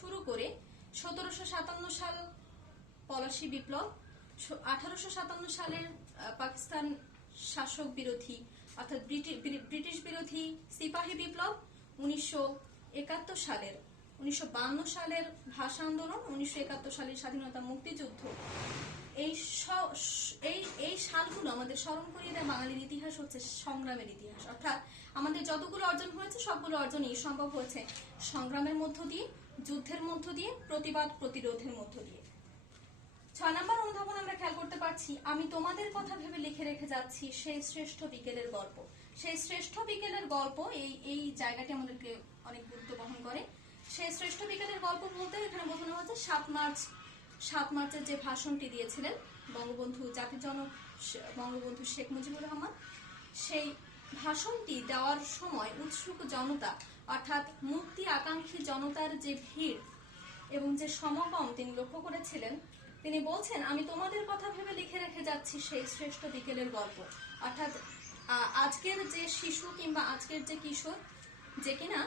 শুরু করে 1757 সাল পলাশী বিপ্লব, 1857 সালের পাকিস্তান শাসক বিরোধী অর্থাৎ ব্রিটিশ বিরোধী সিপাহী বিপ্লব, 1952 সালের ভাষা আন্দোলন, 1971 সালের স্বাধীনতা মুক্তিযুদ্ধ, এই সালগুলো আমাদের স্মরণ করিয়ে দেয় বাঙালির ইতিহাস হচ্ছে সংগ্রামের ইতিহাস। অর্থাৎ আমাদের যতগুলো অর্জন হয়েছে সবগুলো অর্জনই সম্ভব হয়েছে সংগ্রামের মধ্য দিয়ে, যুদ্ধের মধ্য দিয়ে, প্রতিবাদ প্রতিরোধের মধ্য দিয়ে। 6 নম্বর অনুধাবন আমরা খেয়াল করতে পারছি, আমি তোমাদের কথা ভেবে লিখে রেখে যাচ্ছি সেই শ্রেষ্ঠ বিকেলের গল্প। সেই শ্রেষ্ঠ বিকেলের গল্প এই জায়গাটি আমাদেরকে অনেক গুরুত্ব বহন করে। সেই শ্রেষ্ঠ বিকেলের গল্প বলতে এখানে বোঝানো হচ্ছে 7 মার্চের যে ভাষণটি দিয়েছিলেন বঙ্গবন্ধু জাতির জনক বঙ্গবন্ধু শেখ মুজিবুর রহমান, সেই ভাষণটি দেওয়ার সময় উৎসুক জনতা অর্থাৎ মুক্তি আকাঙ্ক্ষী জনতার যে ভিড় এবং যে সমাগম তিনি লক্ষ্য করেছিলেন, তিনি বলছেন আমি তোমাদের কথা ভেবে লিখে রেখে যাচ্ছি সেই শ্রেষ্ঠ বিকেলের গল্প। অর্থাৎ আজকের যে শিশু কিংবা আজকের যে কিশোর যে কিনা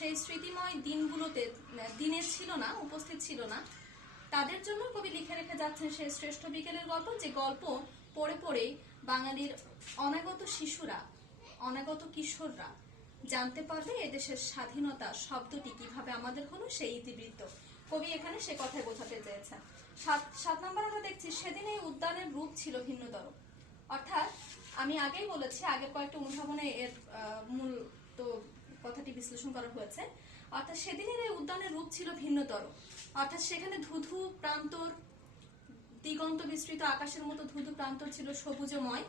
সেই স্মৃতিময় দিনগুলোতে দিনে ছিল না, উপস্থিত ছিল না, তাদের জন্য কবি লিখে রেখে যাচ্ছেন সেই শ্রেষ্ঠ বিকেলের গল্প, যে গল্প পড়ে পড়ে বাঙালির অনাগত শিশুরা, অনাগত কিশোররা জানতে পারবে এদেশের স্বাধীনতা শব্দটি কিভাবে আমাদের হলো, সেই ইতিবৃত্ত কবি এখানে সে কথাই বোঝাতে চেয়েছেন। 7 নম্বর আমরা দেখছি, সেদিন এই উদ্যানের রূপ ছিল ভিন্নতর। অর্থাৎ আমি আগেই বলেছি, আগের কয়েকটা অনুধাবনে এর মূল তো কথাটি বিশ্লেষণ করা হয়েছে। অর্থাৎ সেদিনের এই উদ্যানের রূপ ছিল ভিন্নতর। অর্থাৎ সেখানে ধুধু প্রান্তর, দিগন্ত বিস্তৃত আকাশের মতো ধুধু প্রান্তর ছিল সবুজময়।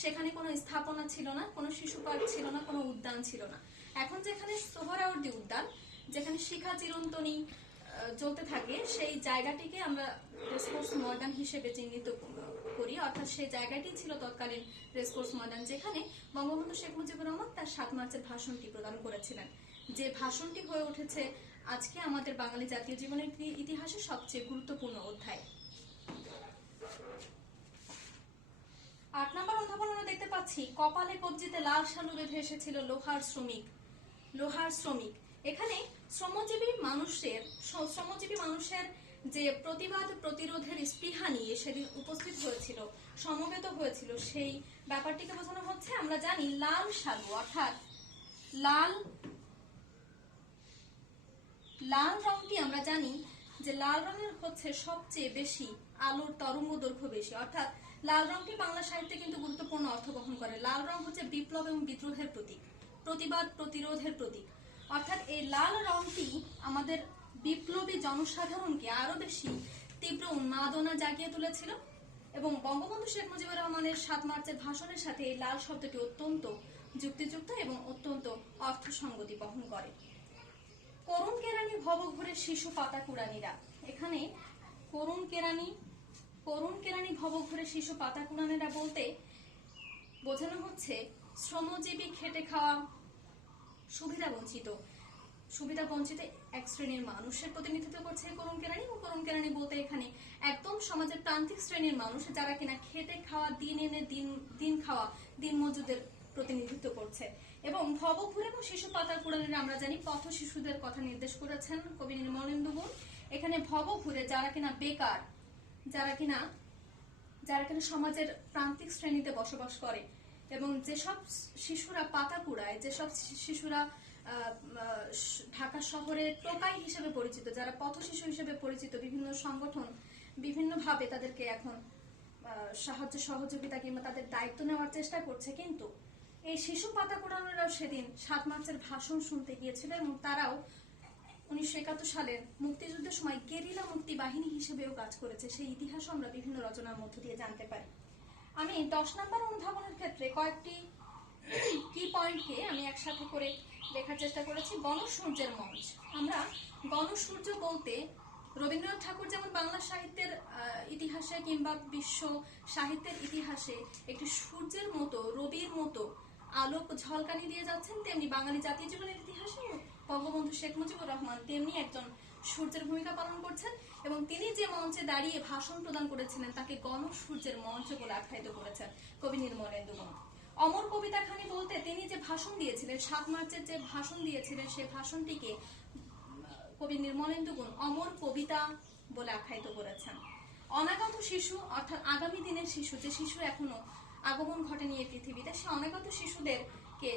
সেখানে কোনো স্থাপনা ছিল না, কোনো শিশু পার্ক ছিল না, কোনো উদ্যান ছিল না। এখন যেখানে সোহরাওয়ার্দী উদ্যান, যেখানে শিখা চিরন্তনী জ্বলতে থাকে, সেই জায়গাটিকে আমরা রেসকোর্স ময়দান হিসেবে চিহ্নিত করি। অর্থাৎ সেই জায়গাটি ছিল তৎকালীন রেসকোর্স ময়দান, যেখানে বঙ্গবন্ধু শেখ মুজিবুর রহমান তার 7 মার্চের ভাষণটি প্রদান করেছিলেন, যে ভাষণটি হয়ে উঠেছে আজকে আমাদের বাঙালি জাতীয় জীবনের ইতিহাসে সবচেয়ে গুরুত্বপূর্ণ অধ্যায়। 8 নম্বর অনুধাবন আমরা দেখতে পাচ্ছি, কপালে কবজিতে লাল শালু বেঁধে এসেছিল লোহার শ্রমিক। এখানে শ্রমজীবী মানুষের যে প্রতিবাদ প্রতিরোধের স্পৃহা নিয়ে সেদিন উপস্থিত হয়েছিল, সমবেত হয়েছিল, সেই ব্যাপারটিকে বোঝানো হচ্ছে। আমরা জানি লাল শালু অর্থাৎ লাল রংটি আমরা জানি যে লাল রঙের হচ্ছে সবচেয়ে বেশি আলোর তরঙ্গ দৈর্ঘ্য বেশি। অর্থাৎ লাল রংটি বাংলা সাহিত্যে কিন্তু গুরুত্বপূর্ণ অর্থ বহন করে। লাল রং হচ্ছে বিপ্লব এবং বিদ্রোহের প্রতীক, প্রতিবাদ প্রতিরোধের প্রতীক। অর্থাৎ এই লাল রংটি আমাদের বিপ্লবী জনসাধারণকে আরো বেশি তীব্র উন্মাদনা জাগিয়ে তুলেছিল এবং বঙ্গবন্ধু শেখ মুজিবুর রহমানের 7 মার্চের ভাষণের সাথে এই লাল শব্দটি অত্যন্ত যুক্তিযুক্ত এবং অত্যন্ত অর্থসঙ্গতি বহন করে। করুণ কেরানি ভবঘুরে শিশু পাতা কুড়ানিরা, এখানে করুণ কেরানি ভবঘুরে শিশু পাতা কুড়ানিরা বলতে বোঝানো হচ্ছে শ্রমজীবী, খেটে খাওয়া, সুবিধা বঞ্চিত এক শ্রেণীর মানুষের প্রতিনিধিত্ব করছে করুণ কেরানি। এবং করুণ কেরানি বলতে এখানে একদম সমাজের প্রান্তিক শ্রেণীর মানুষ, যারা কিনা খেটে খাওয়া, দিন এনে দিন খাওয়া দিন মজুদের প্রতিনিধিত্ব করছে। এবং ভবঘুরে এবং শিশু পাতা কুড়ানিরা আমরা জানি পথ শিশুদের কথা নির্দেশ করেছেন কবি নির্মলেন্দু গুণ। এখানে ভবঘুরে যারা কিনা বেকার, যারা কিনা সমাজের প্রান্তিক শ্রেণীতে বসবাস করে, এবং যেসব শিশুরা পাতা কুড়ায়, যেসব শিশুরা ঢাকা শহরে টোকাই হিসেবে পরিচিত, যারা পথ শিশু হিসেবে পরিচিত, বিভিন্ন সংগঠন বিভিন্নভাবে তাদেরকে এখন সাহায্য সহযোগিতা কিংবা তাদের দায়িত্ব নেওয়ার চেষ্টা করছে। কিন্তু এই শিশু পাতা কুড়ানোরাও সেদিন 7 মার্চের ভাষণ শুনতে গিয়েছিল এবং তারাও 1971 সালের মুক্তিযুদ্ধের সময় গেরিলা মুক্তি বাহিনী হিসেবেও কাজ করেছে। সেই ইতিহাসও আমরা বিভিন্ন রচনার মধ্য দিয়ে জানতে পারি। আমি 10 নম্বর অনুধাবনের ক্ষেত্রে কয়েকটি কি পয়েন্টকে আমি একসাথে করে লেখার চেষ্টা করেছি। গণসূর্যের মঞ্চ। আমরা গণসূর্য বলতে রবীন্দ্রনাথ ঠাকুর যেমন বাংলা সাহিত্যের ইতিহাসে কিংবা বিশ্ব সাহিত্যের ইতিহাসে একটি সূর্যের মতো, রবির মতো আলোক ঝলকানি দিয়ে যাচ্ছেন, তেমনি বাঙালি জাতীয় জীবনের ইতিহাসে বঙ্গবন্ধু শেখ মুজিবুর রহমান তেমনি একজন সূর্যের ভূমিকা পালন করছেন এবং তিনি যে মঞ্চে দাঁড়িয়ে ভাষণ প্রদান করেছিলেন তাকে গণসূর্যের মঞ্চ বলে আখ্যায়িত করেছেন কবি নির্মলেন্দু গুণ। অমর কবিতা খানি বলতে তিনি যে ভাষণ দিয়েছিলেন, 7 মার্চের যে ভাষণ দিয়েছিলেন, সে ভাষণটিকে কবি কবি নির্মলেন্দু গুণ অমর কবিতা বলে আখ্যায়িত করেছেন। অনাগত শিশু অর্থাৎ আগামী দিনের শিশু, যে শিশু এখনো আগমন ঘটেনি এই পৃথিবীতে, সে অনাগত শিশুদেরকে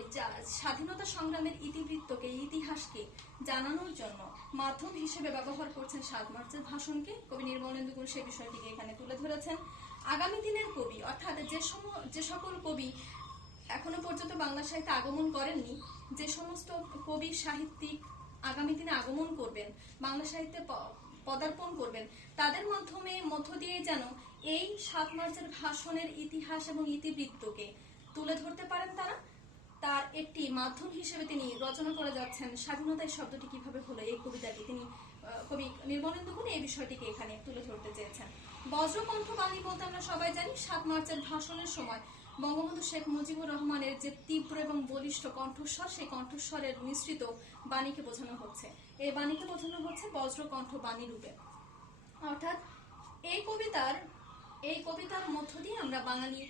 স্বাধীনতা সংগ্রামের ইতিবৃত্তকে, ইতিহাসকে জানানোর জন্য মাধ্যম হিসেবে ব্যবহার করছেন ৭ মার্চের ভাষণকে। কবি নির্মলেন্দু গুণ সেই বিষয়টিকে এখানে তুলে ধরেছেন। আগামী দিনের কবি অর্থাৎ যে সকল কবি এখনো পর্যন্ত বাংলা সাহিত্যে আগমন করেননি, যে সমস্ত কবি সাহিত্যিক আগামী দিনে আগমন করবেন, বাংলা সাহিত্যে পদার্পণ করবেন, তাদের মধ্য দিয়ে যেন এই ৭ মার্চের ভাষণের ইতিহাস এবং ইতিবৃত্তকে তুলে ধরতে পারেন তারা। তার একটি মাধ্যম হিসেবে তিনি রচনা করে যাচ্ছেন স্বাধীনতা শব্দটি কিভাবে হলো, এই কবিতাটি তিনি কবি নির্মলেন্দু গুণ এই বিষয়টিকে এখানে তুলে ধরতে চেয়েছেন। বজ্রকণ্ঠ বাণী বলতে আমরা সবাই জানি ৭ মার্চের ভাষণের সময় বঙ্গবন্ধু শেখ মুজিবুর রহমানের যে তীব্র এবং বলিষ্ঠ কণ্ঠস্বর, সেই কণ্ঠস্বরের মিশ্রিত বাণীকে বোঝানো হচ্ছে। এই বাণীকে বোঝানো হচ্ছে বজ্রকণ্ঠ বাণী রূপে। অর্থাৎ এই কবিতার মধ্য দিয়ে আমরা বাঙালি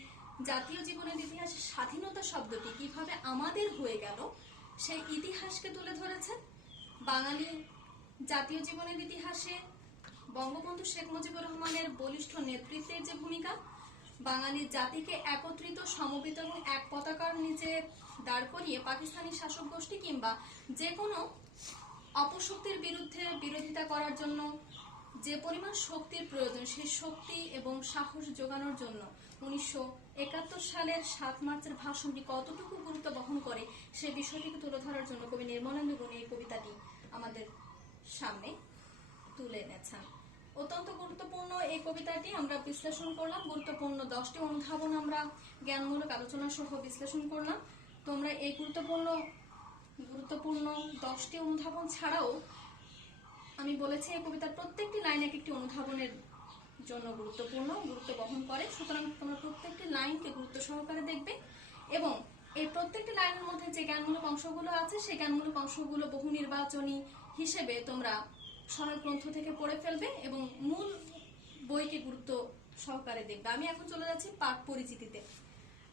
জাতীয় জীবনের ইতিহাসে স্বাধীনতা শব্দটি কিভাবে আমাদের হয়ে গেল সেই ইতিহাসকে তুলে ধরেছেন। বাঙালি জাতীয় জীবনের ইতিহাসে বঙ্গবন্ধু শেখ মুজিবুর রহমানের বলিষ্ঠ নেতৃত্বের যে ভূমিকা, বাঙালি জাতিকে একত্রিত, সমবেত এবং এক পতাকার নিচে দাঁড় করিয়ে পাকিস্তানি শাসক গোষ্ঠী কিংবা যে কোনো অপশক্তির বিরুদ্ধে বিরোধিতা করার জন্য যে পরিমাণ শক্তির প্রয়োজন, সেই শক্তি এবং সাহস যোগানোর জন্য 1971 সালের ৭ মার্চের ভাষণটি কতটুকু গুরুত্ব বহন করে সেই বিষয়টিকে তুলে ধরার জন্য কবি নির্মলেন্দু গুণ এই কবিতাটি আমাদের সামনে তুলে এনেছেন। অত্যন্ত গুরুত্বপূর্ণ এই কবিতাটি আমরা বিশ্লেষণ করলাম। গুরুত্বপূর্ণ 10টি অনুধাবন আমরা জ্ঞানমূলক আলোচনা সহ বিশ্লেষণ করলাম। তোমরা এই গুরুত্বপূর্ণ 10টি অনুধাবন ছাড়াও আমি বলেছি এই কবিতার প্রত্যেকটি লাইন এক একটি অনুধাবনের জন্য গুরুত্ব বহন করে। সুতরাং তোমরা প্রত্যেকটি লাইনকে গুরুত্ব সহকারে দেখবে এবং এই প্রত্যেকটি লাইনের মধ্যে যে জ্ঞানমূলক অংশগুলো আছে সেই জ্ঞানমূলক অংশগুলো বহু নির্বাচনী হিসেবে তোমরা সহায়ক গ্রন্থ থেকে পড়ে ফেলবে এবং মূল বইকে গুরুত্ব সহকারে দেখবে। আমি এখন চলে যাচ্ছি পাঠ পরিচিতিতে।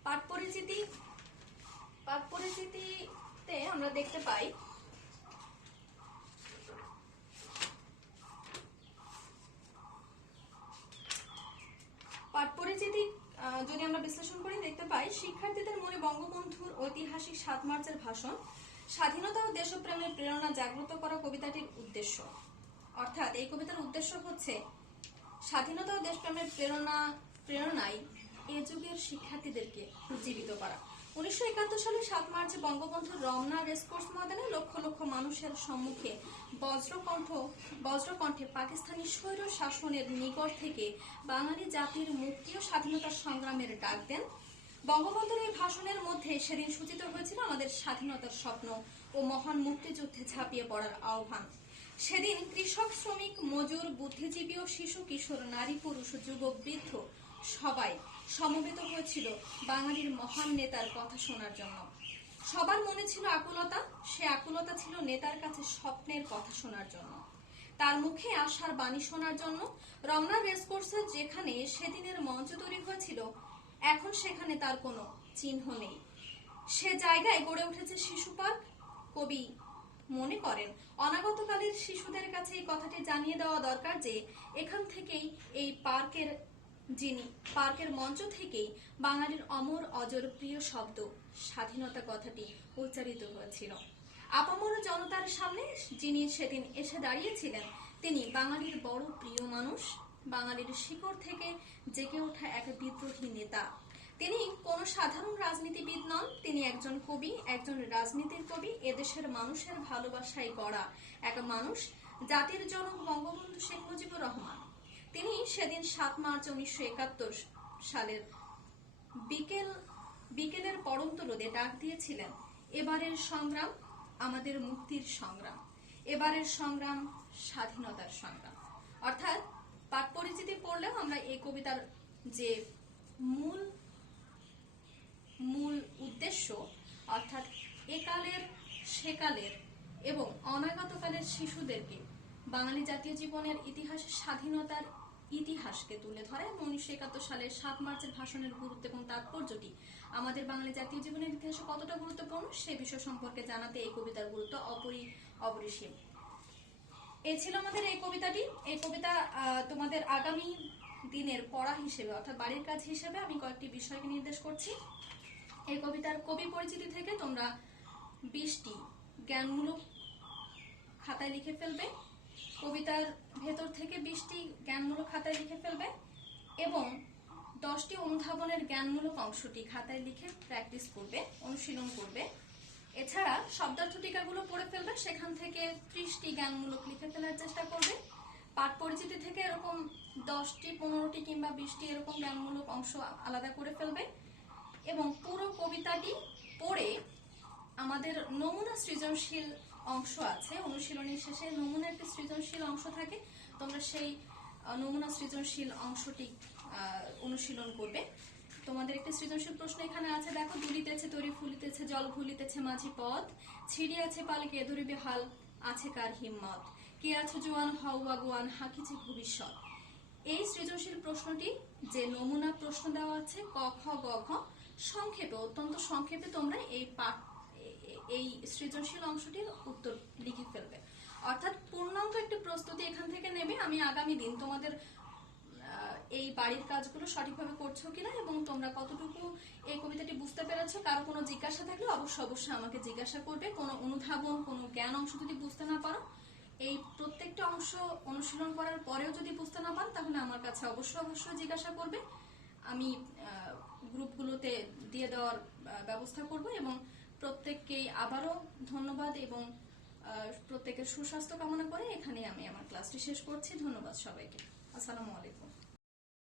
পাঠ পরিচিতিতে আমরা দেখতে পাই পাঠ পরিচিতি যদি আমরা বিশ্লেষণ করি দেখতে পাই শিক্ষার্থীদের মনে বঙ্গবন্ধুর ঐতিহাসিক ৭ মার্চের ভাষণ স্বাধীনতা ও দেশপ্রেমের প্রেরণা জাগ্রত করা কবিতাটির উদ্দেশ্য। অর্থাৎ এই কবিতার উদ্দেশ্য হচ্ছে স্বাধীনতা ও দেশপ্রেমের প্রেরণায় এ যুগের শিক্ষার্থীদেরকে উজ্জীবিত করা। 1971 সালে ৭ মার্চে বঙ্গবন্ধুর রমনা রেসকোর্স ময়দানে লক্ষ লক্ষ মানুষের সম্মুখে বজ্রকণ্ঠে পাকিস্তানি স্বৈর শাসনের নিকট থেকে বাঙালি জাতির মুক্তি ও স্বাধীনতার সংগ্রামের ডাক দেন। বঙ্গবন্ধুর এই ভাষণের মধ্যে সেদিন সূচিত হয়েছিল আমাদের স্বাধীনতার স্বপ্ন ও মহান মুক্তিযুদ্ধে ঝাঁপিয়ে পড়ার আহ্বান। সেদিন কৃষক, শ্রমিক, মজুর, বুদ্ধিজীবী ও শিশু, কিশোর, নারী, পুরুষ, যুবক, বৃদ্ধ সবাই সমবেত হয়েছিল বাঙালির মহান নেতার কথা শোনার জন্য। সবার মনে ছিল আকুলতা, সে আকুলতা ছিল নেতার কাছে স্বপ্নের কথা শোনার জন্য, তার মুখে আশার বাণী শোনার জন্য। রমনা রেসকোর্সের যেখানে সেদিনের মঞ্চ তৈরি হয়েছিল এখন সেখানে তার কোনো চিহ্ন নেই। সে জায়গায় গড়ে উঠেছে শিশু পার্ক। কবি মনে করেন অনাগতকালের শিশুদের কাছে এই কথাটি জানিয়ে দেওয়া দরকার যে এখান থেকেই এই পার্কের মঞ্চ থেকেই বাঙালির অমর অজর প্রিয় শব্দ স্বাধীনতা কথাটি উচ্চারিত হয়েছিল। আপামর জনতার সামনে যিনি সেদিন এসে দাঁড়িয়েছিলেন তিনি বাঙালির বড় প্রিয় মানুষ, বাঙালির শিকড় থেকে জেগে ওঠা এক বিদ্রোহী নেতা। তিনি কোনো সাধারণ রাজনীতিবিদ নন, তিনি একজন কবি, একজন রাজনীতির কবি, এদেশের মানুষের ভালোবাসায় গড়া এক মানুষ, জাতির জনক বঙ্গবন্ধু শেখ মুজিবুর রহমান। তিনি সেদিন ৭ মার্চ 1971 সালের বিকেলের পড়ন্ত রোদে ডাক দিয়েছিলেন, এবারের সংগ্রাম আমাদের মুক্তির সংগ্রাম, এবারের সংগ্রাম স্বাধীনতার সংগ্রাম। অর্থাৎ পাঠ পরিচিতি পড়লেও আমরা এই কবিতার যে মূল উদ্দেশ্য অর্থাৎ একালের, সেকালের এবং অনাগতকালের শিশুদেরকে বাঙালি জাতীয় জীবনের ইতিহাসে স্বাধীনতার ইতিহাসকে তুলে ধরে এবং 1971 সালের ৭ মার্চের ভাষণের গুরুত্ব এবং তাৎপর্যটি আমাদের বাঙালি জাতীয় জীবনের ইতিহাসে কতটা গুরুত্বপূর্ণ সে বিষয় সম্পর্কে জানাতে এই কবিতার গুরুত্ব অপরিসীম। এই ছিল আমাদের এই কবিতাটি। এই কবিতা তোমাদের আগামী দিনের পড়া হিসেবে অর্থাৎ বাড়ির কাজ হিসেবে আমি কয়েকটি বিষয়কে নির্দেশ করছি। এই কবিতার কবি পরিচিতি থেকে তোমরা 20টি জ্ঞানমূলক খাতায় লিখে ফেলবে। কবিতার ভেতর থেকে 20টি জ্ঞানমূলক খাতায় লিখে ফেলবে এবং 10টি অনুধাবনের জ্ঞানমূলক অংশটি খাতায় লিখে প্র্যাকটিস করবে, অনুশীলন করবে। এছাড়া শব্দার্থ টিকাগুলো পড়ে ফেলবে, সেখান থেকে 30টি জ্ঞানমূলক লিখে ফেলার চেষ্টা করবে। পাঠ পরিচিতি থেকে এরকম 10টি, 15টি কিংবা 20টি এরকম জ্ঞানমূলক অংশ আলাদা করে ফেলবে এবং পুরো কবিতাটি পড়ে আমাদের নমুনা সৃজনশীল অংশ আছে। অনুশীলনের শেষে নমুনা একটি সৃজনশীল অংশ থাকে, তোমরা সেই নমুনা সৃজনশীল অংশটি অনুশীলন করবে। তোমাদের একটি সৃজনশীল প্রশ্ন এখানে আছে, দেখো। দুলিতেছে তরি ফুলিতেছে জল ভুলিতেছে মাঝি পথ, ছিড়িয়াছে পাল কে ধরিবে হাল, আছে কার হিম্মত, কে আছে জোয়ান হও আগুয়ান হাকিছে ভবিষ্যৎ। এই সৃজনশীল প্রশ্নটি যে নমুনা প্রশ্ন দেওয়া আছে ক খ গ ঘ, সংক্ষেপে, অত্যন্ত সংক্ষেপে তোমরা এই সৃজনশীল অংশটির উত্তর লিখে ফেলবে। অর্থাৎ পূর্ণাঙ্গ একটি প্রস্তুতি এখান থেকে নেবে। আমি আগামী দিন তোমাদের এই বাড়ির কাজগুলো সঠিকভাবে করছো কিনা এবং তোমরা কতটুকু এই কবিতাটি বুঝতে পেরেছো, কারো কোনো জিজ্ঞাসা থাকলে অবশ্যই আমাকে জিজ্ঞাসা করবে। কোনো অনুধাবন, কোনো জ্ঞান অংশ যদি বুঝতে না পারো, এই প্রত্যেকটা অংশ অনুশীলন করার পরেও যদি বুঝতে না পারো, তাহলে আমার কাছে অবশ্যই জিজ্ঞাসা করবে। আমি গ্রুপগুলোতে দিয়ে দেওয়ার ব্যবস্থা করব এবং প্রত্যেককেই আবারও ধন্যবাদ এবং প্রত্যেকের সুস্বাস্থ্য কামনা করে এখানে আমি আমার ক্লাসটি শেষ করছি। ধন্যবাদ সবাইকে। আসসালামু আলাইকুম।